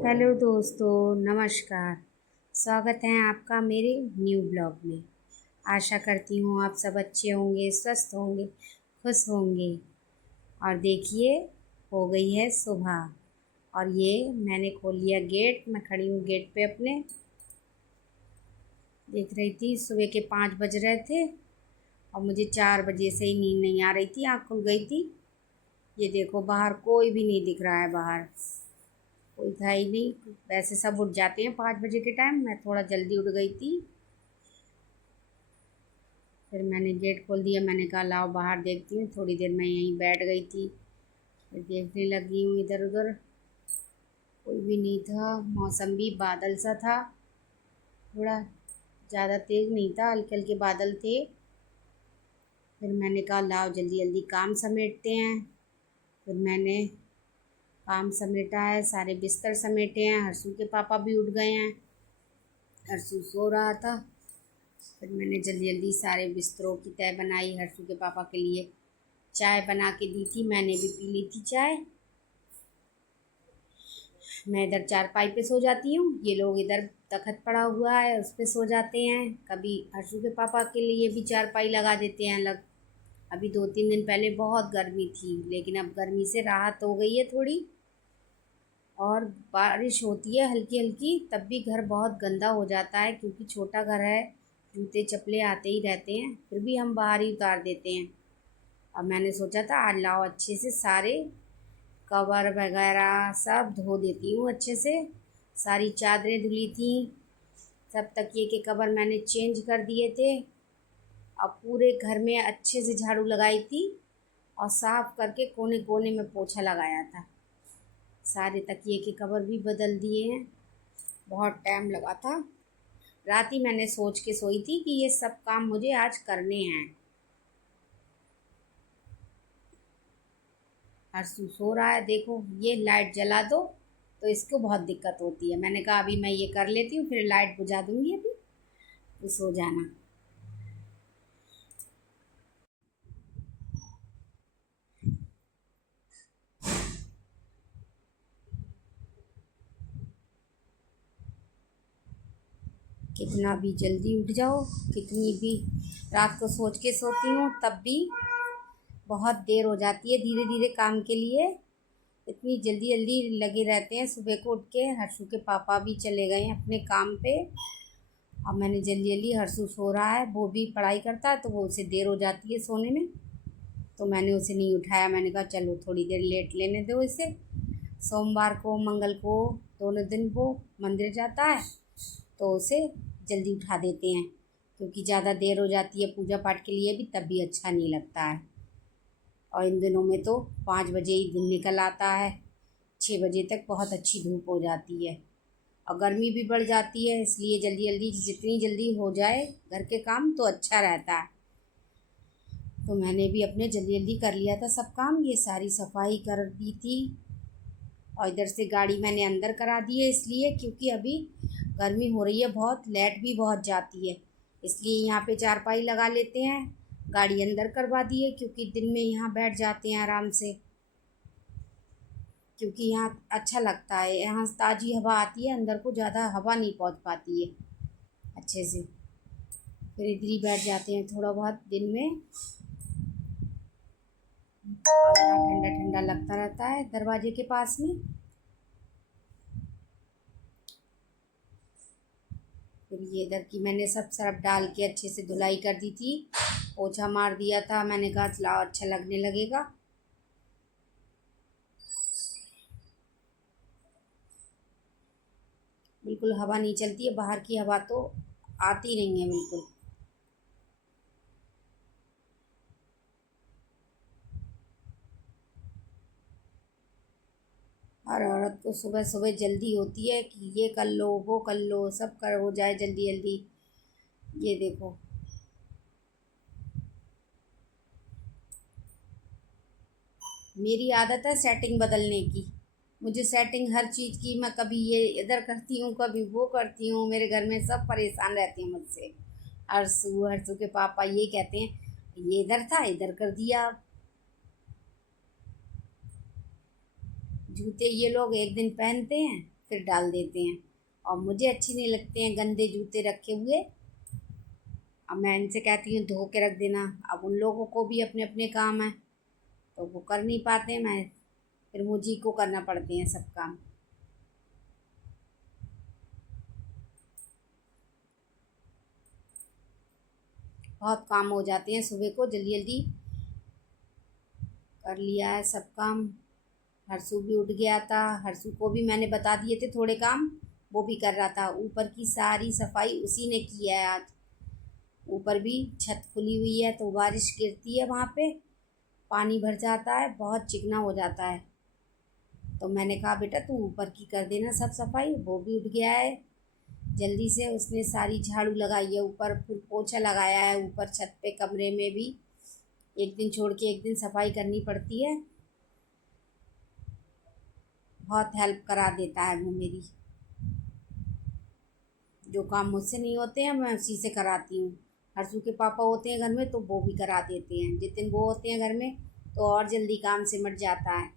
Hello दोस्तों, नमस्कार। स्वागत है आपका मेरे न्यू ब्लॉग में। आशा करती हूँ आप सब अच्छे होंगे, स्वस्थ होंगे, खुश होंगे। और देखिए, हो गई है सुबह और ये मैंने खोल लिया गेट। मैं खड़ी हूँ गेट पे अपने। देख रही थी सुबह के 5 बज रहे थे और मुझे 4 बजे से ही नींद नहीं आ रही थी, आँख खुल गई थी। ये देखो, बाहर कोई भी नहीं दिख रहा है। बाहर कोई था ही नहीं। वैसे सब उठ जाते हैं 5 बजे के टाइम, मैं थोड़ा जल्दी उठ गई थी। फिर मैंने गेट खोल दिया। मैंने कहा लाओ बाहर देखती हूँ। थोड़ी देर मैं यहीं बैठ गई थी, फिर देखने लगी हूँ इधर उधर। कोई भी नहीं था। मौसम भी बादल सा था, थोड़ा ज़्यादा तेज़ नहीं था, हल्के हल्के बादल थे। फिर मैंने कहा लाओ जल्दी जल्दी काम समेटते हैं। फिर मैंने काम समेटा है, सारे बिस्तर समेटे हैं। हर्षू के पापा भी उठ गए हैं, हर्षू सो रहा था। फिर मैंने जल्दी जल्दी सारे बिस्तरों की तय बनाई। हर्षू के पापा के लिए चाय बना के दी थी, मैंने भी पी ली थी चाय। मैं इधर चारपाई पे सो जाती हूँ, ये लोग इधर तखत पड़ा हुआ है उस पे सो जाते हैं। कभी हर्षू के पापा के लिए भी चारपाई लगा देते हैं अलग। अभी 2-3 दिन पहले बहुत गर्मी थी, लेकिन अब गर्मी से राहत हो गई है थोड़ी। और बारिश होती है हल्की हल्की, तब भी घर बहुत गंदा हो जाता है क्योंकि छोटा घर है, जूते चप्पलें आते ही रहते हैं। फिर भी हम बाहर ही उतार देते हैं। अब मैंने सोचा था आज लाओ अच्छे से सारे कवर वगैरह सब धो देती हूँ अच्छे से। सारी चादरें धुली थी, सब तकिए के कवर मैंने चेंज कर दिए थे। अब पूरे घर में अच्छे से झाड़ू लगाई थी और साफ करके कोने कोने में पोछा लगाया था। सारे तकिए के कवर भी बदल दिए हैं। बहुत टाइम लगा था। रात ही मैंने सोच के सोई थी कि ये सब काम मुझे आज करने हैं। हर्षू सो रहा है, देखो ये लाइट जला दो तो इसको बहुत दिक्कत होती है। मैंने कहा अभी मैं ये कर लेती हूँ, फिर लाइट बुझा दूंगी अभी, तो सो जाना। कितना भी जल्दी उठ जाओ, कितनी भी रात को सोच के सोती हूँ, तब भी बहुत देर हो जाती है धीरे धीरे काम के लिए। इतनी जल्दी जल्दी लगे रहते हैं सुबह को उठ के। हर्षू के पापा भी चले गए हैं अपने काम पे। अब मैंने जल्दी जल्दी, हर्षू सो रहा है, वो भी पढ़ाई करता है तो वो उसे देर हो जाती है सोने में, तो मैंने उसे नहीं उठाया। मैंने कहा चलो थोड़ी देर लेट लेने दो इसे। सोमवार को मंगल को दोनों दिन वो मंदिर जाता है, तो उसे जल्दी उठा देते हैं क्योंकि ज़्यादा देर हो जाती है पूजा पाठ के लिए भी, तब भी अच्छा नहीं लगता है। और इन दिनों में तो 5 बजे ही दिन निकल आता है, 6 बजे तक बहुत अच्छी धूप हो जाती है और गर्मी भी बढ़ जाती है। इसलिए जल्दी जल्दी, जितनी जल्दी हो जाए घर के काम तो अच्छा रहता है। तो मैंने भी अपने जल्दी जल्दी कर लिया था सब काम। ये सारी सफाई कर दी थी और इधर से गाड़ी मैंने अंदर करा दी है, इसलिए क्योंकि अभी गर्मी हो रही है बहुत, लाइट भी बहुत जाती है। इसलिए यहाँ पे चारपाई लगा लेते हैं। गाड़ी अंदर करवा दी है क्योंकि दिन में यहाँ बैठ जाते हैं आराम से, क्योंकि यहाँ अच्छा लगता है, यहाँ ताज़ी हवा आती है, अंदर को ज़्यादा हवा नहीं पहुँच पाती है अच्छे से। फिर इधर ही बैठ जाते हैं थोड़ा बहुत दिन में, और यहाँ ठंडा ठंडा लगता रहता है दरवाजे के पास में। फिर ये इधर की मैंने सब सरफ डाल के अच्छे से धुलाई कर दी थी, पोछा मार दिया था। मैंने कहा चलाओ अच्छा लगने लगेगा। बिल्कुल हवा नहीं चलती है, बाहर की हवा तो आती नहीं है बिल्कुल। हर औरत को सुबह सुबह जल्दी होती है कि ये कर लो वो कर लो, सब कर हो जाए जल्दी जल्दी। ये देखो, मेरी आदत है सेटिंग बदलने की। मुझे सेटिंग हर चीज़ की, मैं कभी ये इधर करती हूँ कभी वो करती हूँ। मेरे घर में सब परेशान रहते हैं मुझसे। हर्षू हर्षू के पापा ये कहते हैं ये इधर था इधर कर दिया। जूते ये लोग एक दिन पहनते हैं, फिर डाल देते हैं। और मुझे अच्छे नहीं लगते हैं गंदे जूते रखे हुए। अब मैं इनसे कहती हूँ धो के रख देना। अब उन लोगों को भी अपने अपने काम है तो वो कर नहीं पाते, मैं फिर मुझी को करना पड़ते हैं सब काम। बहुत काम हो जाते हैं, सुबह को जल्दी जल्दी कर लिया है सब काम। हर्षू भी उठ गया था, हर्षू को भी मैंने बता दिए थे थोड़े काम, वो भी कर रहा था। ऊपर की सारी सफाई उसी ने की है आज। ऊपर भी छत खुली हुई है तो बारिश गिरती है, वहाँ पे पानी भर जाता है, बहुत चिकना हो जाता है। तो मैंने कहा बेटा तू ऊपर की कर देना सब सफाई। वो भी उठ गया है जल्दी से, उसने सारी झाड़ू लगाई है ऊपर, फिर पोछा लगाया है ऊपर छत पे। कमरे में भी एक दिन छोड़ के एक दिन सफाई करनी पड़ती है। बहुत हेल्प करा देता है वो मेरी। जो काम मुझसे नहीं होते हैं मैं उसी से कराती हूँ। हर्षू के पापा होते हैं घर में तो वो भी करा देते हैं। जिस दिन वो होते हैं घर में तो और जल्दी काम सिमट जाता है।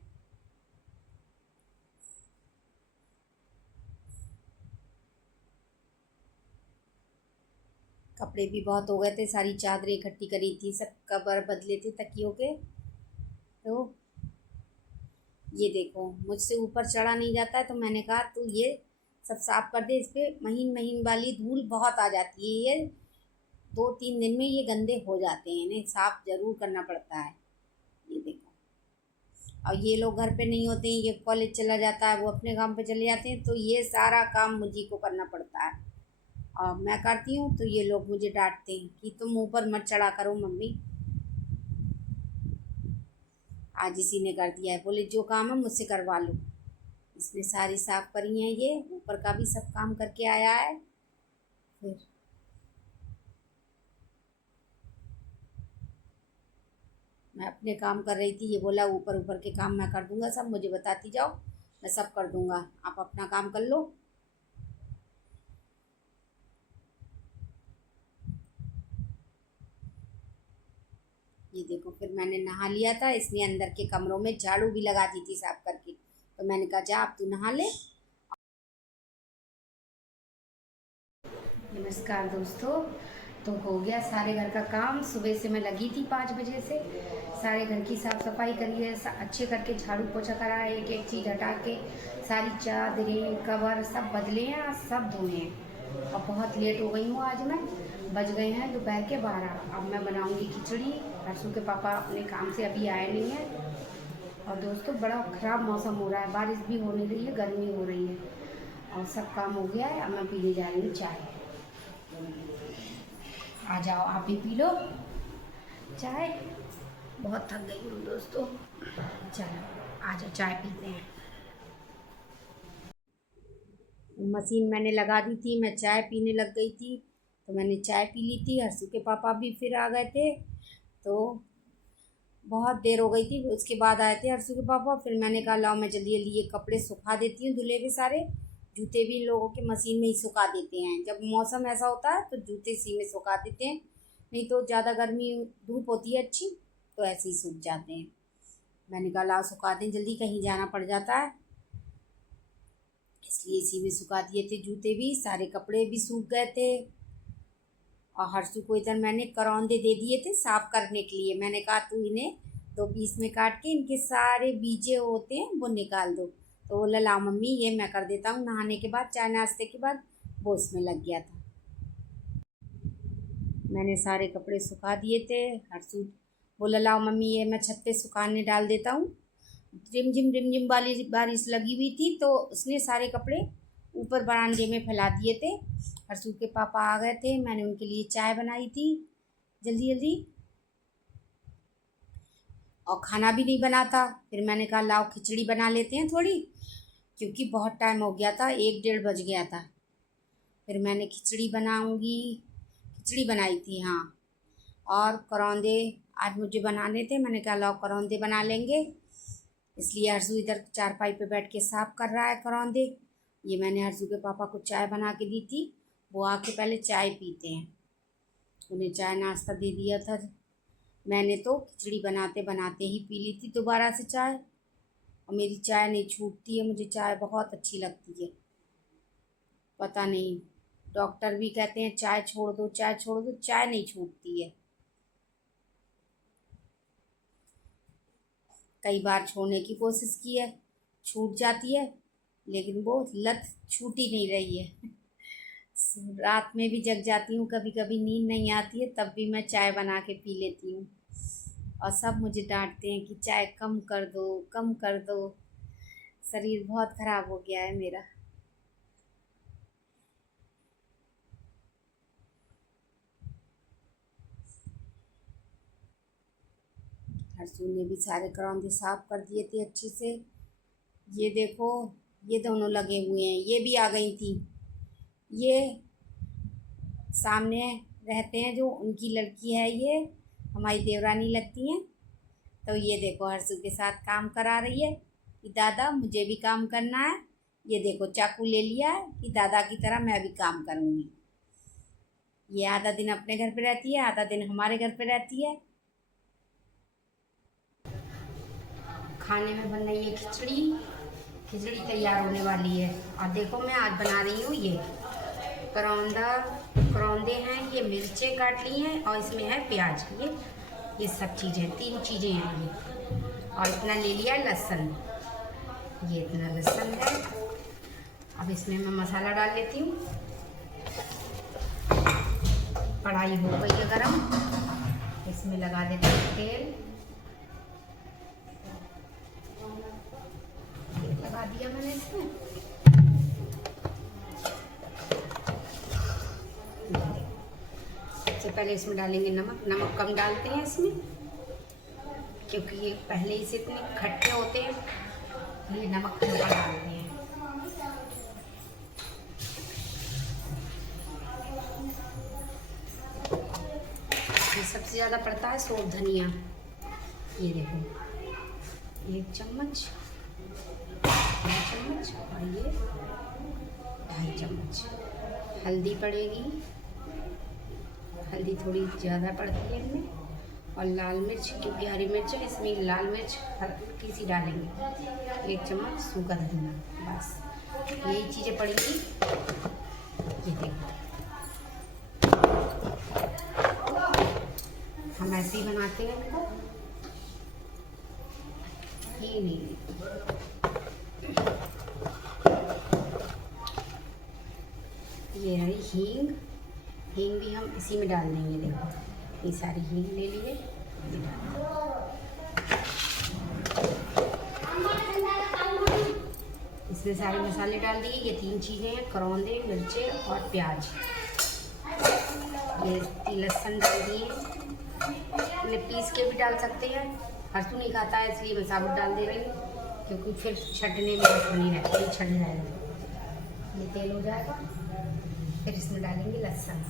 कपड़े भी बहुत हो गए थे, सारी चादरें इकट्ठी करी थी, सब कवर बदले थे तकियों के। तो ये देखो मुझसे ऊपर चढ़ा नहीं जाता है तो मैंने कहा तू ये सब साफ कर दे। इस पर महीन महीन वाली धूल बहुत आ जाती है। ये 2-3 दिन में ये गंदे हो जाते हैं, इन्हें साफ ज़रूर करना पड़ता है। ये देखो, और ये लोग घर पे नहीं होते हैं, ये कॉलेज चला जाता है, वो अपने काम पे चले जाते हैं, तो ये सारा काम मुझी को करना पड़ता है। और मैं करती हूँ तो ये लोग मुझे डांटते हैं कि तुम ऊपर मत चढ़ा करो मम्मी। आज इसी ने कर दिया है, बोले जो काम है मुझसे करवा लो। इसने सारी साफ करी है, ये ऊपर का भी सब काम करके आया है। फिर मैं अपने काम कर रही थी, ये बोला ऊपर ऊपर के काम मैं कर दूंगा सब, मुझे बताती जाओ मैं सब कर दूंगा, आप अपना काम कर लो। ये देखो फिर मैंने नहा लिया था, इसने अंदर के कमरों में झाड़ू भी लगा दी थी साफ करके, तो मैंने कहा जा अब तू नहा ले। नमस्कार दोस्तों, तो हो गया सारे घर का काम। सुबह से मैं लगी थी 5 बजे से, सारे घर की साफ़ सफाई करी है, अच्छे करके झाड़ू पोछा करा है, एक एक चीज़ हटा के सारी चादरें कवर सब बदले हैं, आज सब धोए हैं। और बहुत लेट हो गई हूँ आज मैं, बज गए हैं दोपहर के 12। अब मैं बनाऊँगी खिचड़ी। हर्षू के पापा अपने काम से अभी आए नहीं हैं। और दोस्तों बड़ा ख़राब मौसम हो रहा है, बारिश भी हो नहीं रही है, गर्मी हो रही है, और सब काम हो गया है। अब मैं पीने जा रही हूँ चाय। आ जाओ आप भी पी लो चाय, बहुत थक गई हूँ दोस्तों। चलो आ जाओ चाय पीते हैं। मशीन मैंने लगा दी थी, मैं चाय पीने लग गई थी, तो मैंने चाय पी ली थी। हर्षू के पापा भी फिर आ गए थे, तो बहुत देर हो गई थी। उसके बाद आए थे हर्षू के पापा, फिर मैंने कहा लाओ मैं जल्दी जल्दी ये कपड़े सुखा देती हूँ धुले हुए सारे। जूते भी इन लोगों के मशीन में ही सुखा देते हैं, जब मौसम ऐसा होता है तो जूते इसी में सुखा देते हैं, नहीं तो ज़्यादा गर्मी धूप होती है अच्छी तो ऐसे ही सूख जाते हैं। मैंने कहा लाओ सुखा दें जल्दी, कहीं जाना पड़ जाता है, इसलिए इसी में सुखा दिए थे। जूते भी, सारे कपड़े भी सूख गए थे। और हर्षू को इधर मैंने करौंदे दे दिए थे साफ़ करने के लिए। मैंने कहा तू इन्हें 2 पीस में काट के इनके सारे बीजे होते हैं वो निकाल दो। तो बोला लाओ मम्मी ये मैं कर देता हूँ, नहाने के बाद चाय नाश्ते के बाद। वो उसमें लग गया था। मैंने सारे कपड़े सुखा दिए थे। हर्षू बोला लाओ मम्मी ये मैं छत पे सुखाने डाल देता हूँ। रिम झिम वाली बारिश लगी हुई थी तो उसने सारे कपड़े ऊपर बरामदे में फैला दिए थे। हर्षू के पापा आ गए थे, मैंने उनके लिए चाय बनाई थी जल्दी जल्दी, और खाना भी नहीं बना था। फिर मैंने कहा लाओ खिचड़ी बना लेते हैं थोड़ी, क्योंकि बहुत टाइम हो गया था, 1-1:30 बज गया था। फिर मैंने खिचड़ी बनाऊंगी, खिचड़ी बनाई थी हाँ। और करौंदे आज मुझे बनाने थे, मैंने कहा लाओ करौंदे बना लेंगे। इसलिए हर्षू इधर चारपाई पे बैठ के साफ कर रहा है करौंदे। ये मैंने हर्षू के पापा को चाय बना के दी थी, वो आके पहले चाय पीते हैं, उन्हें चाय नाश्ता दे दिया था। मैंने तो खिचड़ी बनाते बनाते ही पी ली थी दोबारा से चाय। और मेरी चाय नहीं छूटती है। मुझे चाय बहुत अच्छी लगती है। पता नहीं, डॉक्टर भी कहते हैं चाय छोड़ दो, चाय छोड़ दो, चाय नहीं छूटती है। कई बार छोड़ने की कोशिश की है, छूट जाती है, लेकिन वो लत छूट ही नहीं रही है। रात में भी जग जाती हूँ, कभी कभी नींद नहीं आती है, तब भी मैं चाय बना के पी लेती हूँ। और सब मुझे डांटते हैं कि चाय कम कर दो, कम कर दो। शरीर बहुत खराब हो गया है मेरा। हर्षू ने भी सारे करौंदे साफ कर दिए थे अच्छे से। ये देखो, ये दोनों लगे हुए हैं, ये भी आ गई थी। ये सामने रहते हैं जो, उनकी लड़की है, ये हमारी देवरानी लगती हैं। तो ये देखो हर्षू के साथ काम करा रही है कि दादा मुझे भी काम करना है। ये देखो चाकू ले लिया है कि दादा की तरह मैं भी काम करूँगी। ये आधा दिन अपने घर पे रहती है, आधा दिन हमारे घर पे रहती है। खाने में बन रही है खिचड़ी। खिचड़ी तैयार होने वाली है। और देखो मैं आज बना रही हूँ ये करौंदे हैं, ये मिर्चें काट ली हैं और इसमें है प्याज। ये सब चीज़ें, 3 चीज़ें हैं ये। और इतना ले लिया लहसुन, ये इतना लहसुन है। अब इसमें मैं मसाला डाल लेती हूँ। कढ़ाई हो गई है गरम, इसमें लगा देती हूँ तेल। लगा दिया मैंने इसमें। सबसे पहले इसमें डालेंगे नमक। नमक कम डालते हैं इसमें, क्योंकि ये पहले ही से इतने खट्टे होते हैं, ये नमक हल्का डालते हैं। ये सबसे ज़्यादा पड़ता है सौंफ धनिया। ये देखो 1 चम्मच, 2 चम्मच और ये 2.5 चम्मच। हल्दी पड़ेगी, हल्दी थोड़ी ज़्यादा पड़ती है इनमें। और लाल मिर्च, क्योंकि हरी मिर्च है इसमें, लाल मिर्च हल्की सी डालेंगे। 1 चम्मच सूखा धनिया, बस यही चीज़ें पड़ेंगी। ये देखो हम ऐसे ही बनाते हैं इनको, ये नहीं। ये रही हींग। हींग भी हम इसी में डाल देंगे। देखो ये सारी हींग ले लिए, इसमें सारे मसाले डाल दिए। ये 3 चीज़ें हैं, करौंदे, मिर्चें और प्याज। ये लहसुन डाल दिए, इन्हें पीस के भी डाल सकते हैं। हर्षू नहीं खाता है इसलिए मैं साबुत डाल दे रही हूँ, क्योंकि फिर छटने में आसानी रहती है, छट जाएगा। ये तेल हो जाएगा, फिर इसमें डालेंगे लहसुन।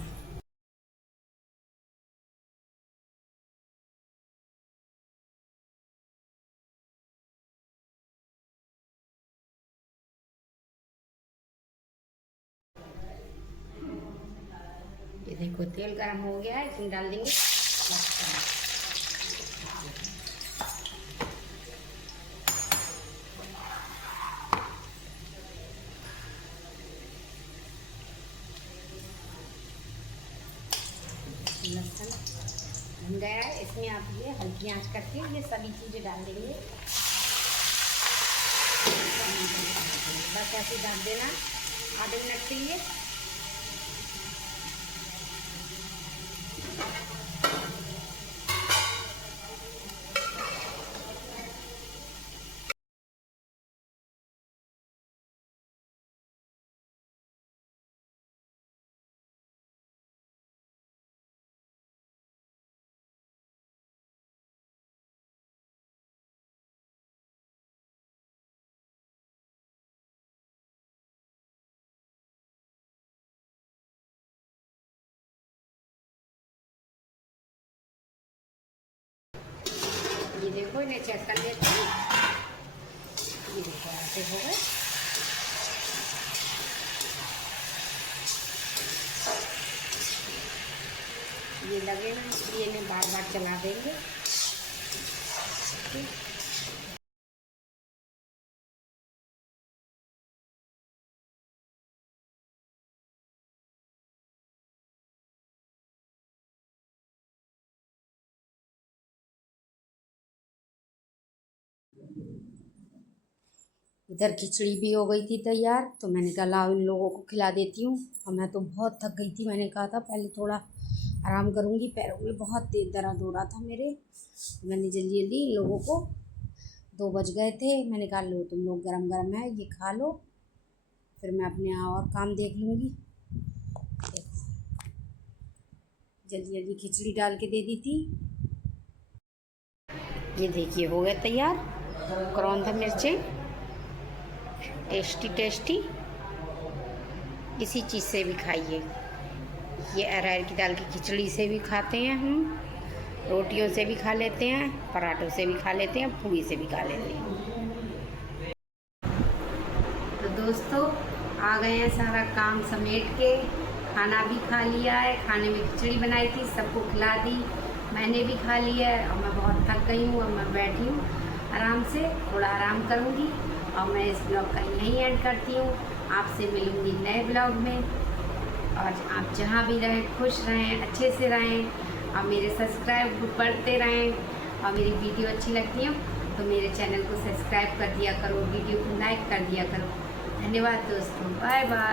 ये देखो तेल गरम हो गया है, इसमें डाल देंगे लहसुन। लहसुन भुन गया है, इसमें आप ये हल्की आंच करके ये सभी चीज़ें डाल देंगे। बस ऐसे ढक देना आधे मिनट के लिए। ये देखो इन्हें चेक कर लेते हैं। ये देखो ऐसे हो गए। ये लगे ना, इसलिए इन्हें बार बार चला देंगे। ठीक। इधर खिचड़ी भी हो गई थी तैयार, तो मैंने कहा लाओ इन लोगों को खिला देती हूँ। और मैं तो बहुत थक गई थी, मैंने कहा था पहले थोड़ा आराम करूँगी, पैरों में बहुत तेज दर्द हो रहा था मेरे। मैंने जल्दी जल्दी इन लोगों को, 2 बज गए थे, मैंने कहा लो तुम लोग गरम गरम है ये खा लो, फिर मैं अपने और काम देख लूँगी। जल्दी जल्दी खिचड़ी डाल के दे दी थी। ये देखिए हो गया तैयार करौंधा मिर्चें, टेस्टी टेस्टी। इसी चीज़ से भी खाइए, ये अरहर की दाल की खिचड़ी से भी खाते हैं हम, रोटियों से भी खा लेते हैं, पराठों से भी खा लेते हैं, पूरी से भी खा लेते हैं। तो दोस्तों आ गए हैं सारा काम समेट के, खाना भी खा लिया है। खाने में खिचड़ी बनाई थी, सबको खिला दी, मैंने भी खा लिया है। और मैं बहुत थक गई हूँ, अब मैं बैठी हूँ आराम से, थोड़ा आराम करूँगी। और मैं इस ब्लॉग का यहीं एंड करती हूँ। आपसे मिलूँगी नए ब्लॉग में। और आप जहाँ भी रहें खुश रहें, अच्छे से रहें, और मेरे सब्सक्राइब बढ़ते रहें। और मेरी वीडियो अच्छी लगती है तो मेरे चैनल को सब्सक्राइब कर दिया करो, वीडियो को लाइक कर दिया करो। धन्यवाद दोस्तों, बाय बाय।